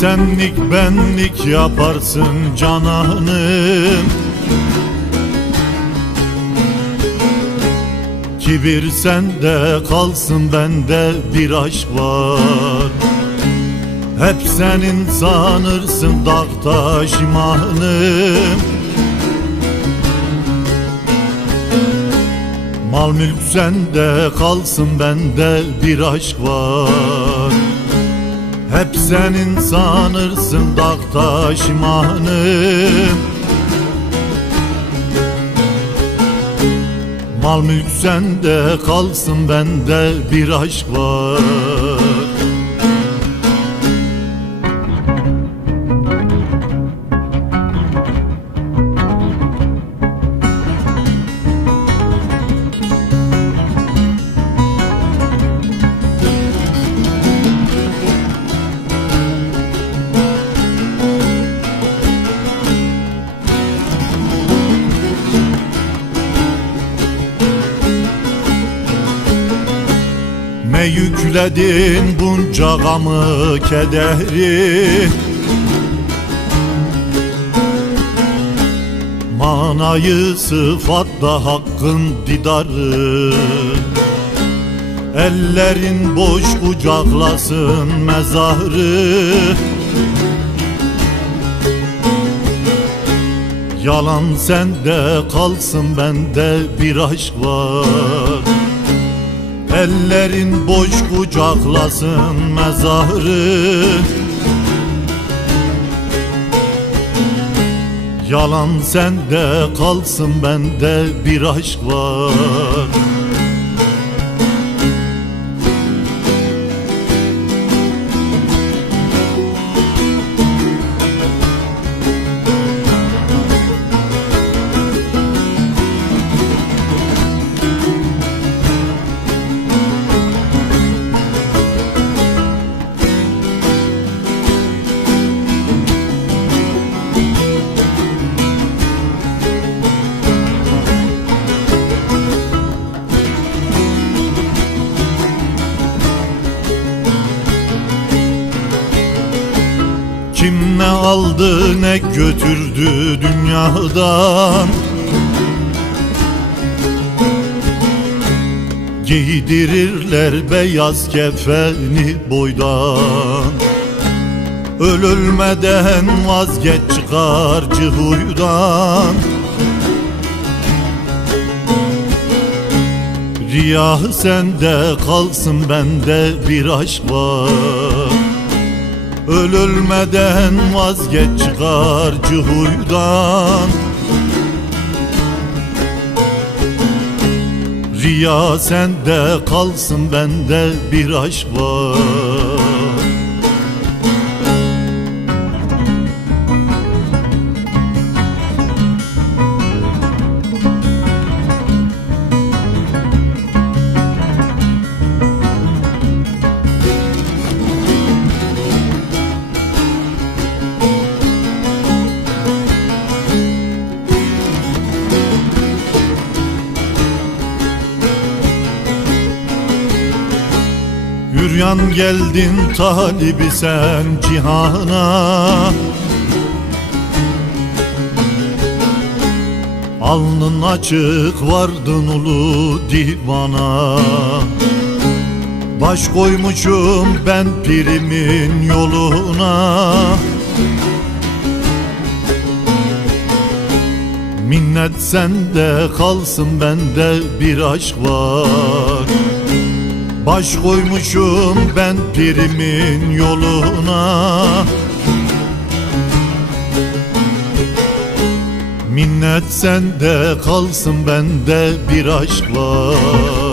Senlik benlik yaparsın cananım Kibir sende kalsın bende bir aşk var. Hep senin sanırsın dağ taş imanım Mal mülk sende kalsın bende bir aşk var Hep senin sanırsın dağ taş imanım Mal mülk sende kalsın bende bir aşk var Ne yükledin bunca gamı kederi? Manayı sıfatla hakkın didarı. Ellerin boş kucaklasın mezarı. Yalan sende kalsın bende bir aşk var Ellerin boş kucaklasın mezarı. Yalan sende kalsın bende bir aşk var aldı ne götürdü dünyadan. Giydirirler beyaz kefeni boydan. Öl ölmeden vazgeç çıkarcı huydan Riya sende kalsın bende bir aşk var Öl ölmeden vazgeç çıkarcı huydan Riya sende kalsın bende bir aşk var Yüryan geldin talibi sen cihana. Alnın açık vardın ulu divana. Baş koymuşum ben pirimin yoluna. Minnet sende kalsın bende bir aşk var Baş koymuşum ben pirimin yoluna. Minnet sende kalsın bende bir aşk var